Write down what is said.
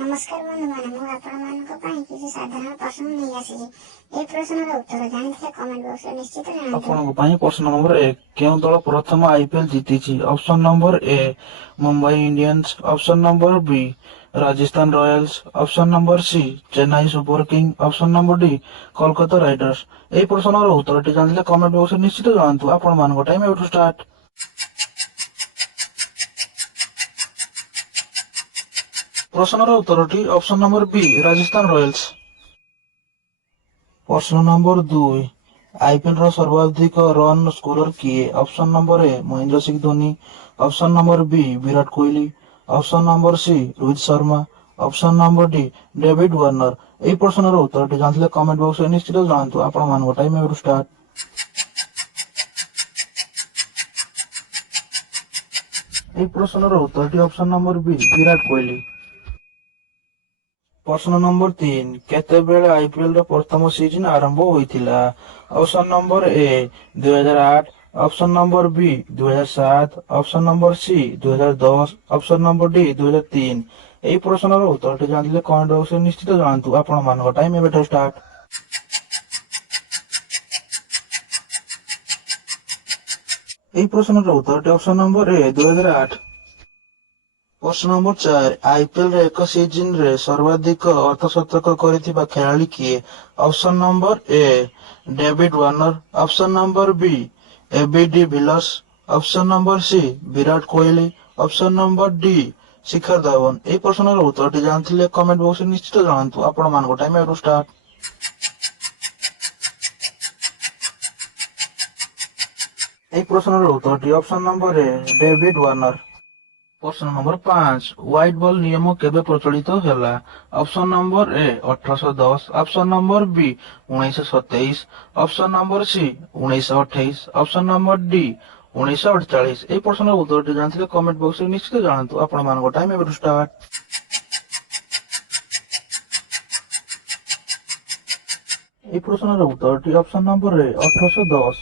नमस्कार बंधु मैंने मुझे किसी साधारण प्रश्न नहीं आसी ए प्रश्नर उत्तर जानते कमेंट बॉक्स में निश्चित ଆପଣଙ୍କ ପାଇଁ ପ୍ରଶ୍ନ ନମ୍ବର 1 କେଉଁ ଦଳ ପ୍ରଥମ ଆଇପିଏଲ୍ ଜିତିଛି? ଅପସନ ନମ୍ବର ଏ ମୁମ୍ବାଇ ଇଣ୍ଡିଆନ୍ସ, ଅପସନ ନମ୍ବର ବି Rajasthan Royals, option number C Chennai super king, option number D Kolkata Riders. ଏହି ପ୍ରଶ୍ନର ଉତ୍ତରଟି ଜାଣିଲେ କମେଣ୍ଟ ବକ୍ସରେ ନିଶ୍ଚିତ ଜଣାନ୍ତୁ। ଆପଣମାନଙ୍କ ଟାଇମ୍ ଏଠୁ ଷ୍ଟାର୍ଟ। ପ୍ରଶ୍ନର ଉତ୍ତରଟି ଅପସନ ନମ୍ବର ବି ରାଜସ୍ଥାନ ରୟାଲ୍ସ। ପ୍ରଶ୍ନ ନମ୍ବର 2 आईपीएल ର ସର୍ବାଧିକ ରନ୍ ସ୍କୋରର କିଏ? ଅପସନ ନମ୍ବର ଏ ମହେନ୍ଦ୍ର ସିଂ ଧୋନି, ଅପସନ ନମ୍ବର ବି ବିରାଟ Kohli, option number C Rohit Sharma, option number D David Warner. ଏହି ପ୍ରଶ୍ନର ଉତ୍ତରଟି ଜାଣିଥିଲେ କମେଣ୍ଟ ବକ୍ସରେ ନିଶ୍ଚିତ ଜଣାନ୍ତୁ। ଆପଣମାନଙ୍କ ଟାଇମ୍ ଏଠୁ ଷ୍ଟାର୍ଟ। ଏହି ପ୍ରଶ୍ନର ଉତ୍ତରଟି ଅପସନ ନମ୍ବର ବି ବିରାଟ କୋହଲି। ପ୍ରଶ୍ନ ନମ୍ବର 3 କେତେବେଳେ ଆଇପିଏଲ୍ ର ପ୍ରଥମ ସିଜନ ଆରମ୍ଭ ହୋଇଥିଲା? ଅପସନ ନମ୍ବର ଏ 2008, ଅପସନ ନମ୍ବର ବି 2007, option number C 2010, option number D 2003। ଏହି ପ୍ରଶ୍ନର ଉତ୍ତରଟି ଜାଣିଲେ କମେଣ୍ଟ ବକ୍ସରେ ନିଶ୍ଚିତ ଜଣାନ୍ତୁ। ଆପଣମାନଙ୍କ ଟାଇମ୍ ଏବେଠାରୁ ଷ୍ଟାର୍ଟ। ଏହି ପ୍ରଶ୍ନର ଉତ୍ତରଟି ଅପସନ ନମ୍ବର ଏ 2008। ପ୍ରଶ୍ନ ନମ୍ବର 4 ଆଇପିଏଲ୍ ର ଏକ ସିଜନରେ ସର୍ବାଧିକ ଅର୍ଦ୍ଧଶତକ କରିଥିବା ଖେଳାଳି କିଏ? Option number A David Warner, option number B AB de Villiers, option number C Virat Kohli, option number D Shikhar Dhawan. ଏହି ପ୍ରଶ୍ନର ଉତ୍ତରଟି ଜାଣିଥିଲେ କମେଣ୍ଟ ବକ୍ସରେ ନିଶ୍ଚିତ ଜଣାନ୍ତୁ। ଆପଣମାନଙ୍କ ଟାଇମ୍ ଏଠୁ ଷ୍ଟାର୍ଟ। ଏହି ପ୍ରଶ୍ନର ଉତ୍ତରଟି option number A David Warner. ପ୍ରଶ୍ନ ନମ୍ବର 5 ହ୍ୱାଇଟ୍ ବଲ୍ ନିୟମ କେବେ ପ୍ରଚଳିତ ହେଲା? Option number A 1810, option number B 1927, option number C 1928, option number D 1948। ଏହି ପ୍ରଶ୍ନର ଉତ୍ତରଟି ଜାଣିଥିଲେ କମେଣ୍ଟ ବକ୍ସରେ ନିଶ୍ଚିତ ଜଣାନ୍ତୁ। ଆପଣମାନଙ୍କ ଟାଇମ୍ ଏବେଠୁ ଷ୍ଟାର୍ଟ। ଏହି ପ୍ରଶ୍ନର ଉତ୍ତରଟି ଅପସନ ନମ୍ବର ଏ 1810।